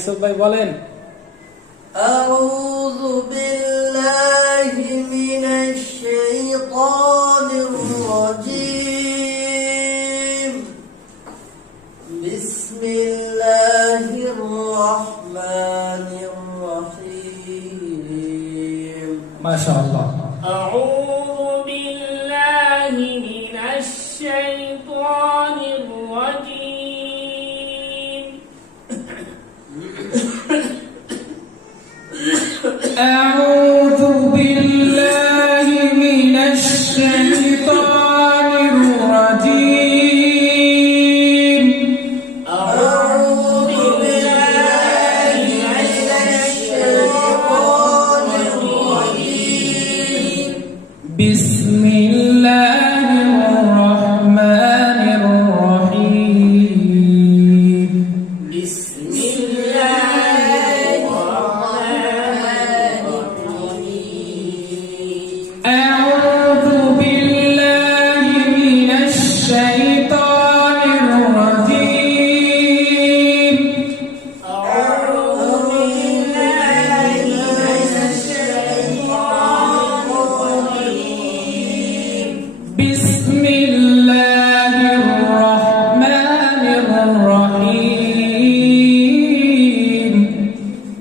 ইউসুফ ভাই বলেন। আউযু বিল্লাহি মিনাশ শাইতানির রাজীম। বিসমিল্লাহির রাহমানির রহিম। মাশাআল্লাহ। আউযু বিল্লাহি মিনাশ শাইতানির রাজীম। أعوذ بالله من الشيطان الرجيم. أعوذ بالله من الشيطان الرجيم. بسم الله الرحمن الرحيم. بسم الله أعوذ بالله من الشيطان الرجيم. أعوذ بالله من الشيطان الرجيم. بسم الله الرحمن الرحيم.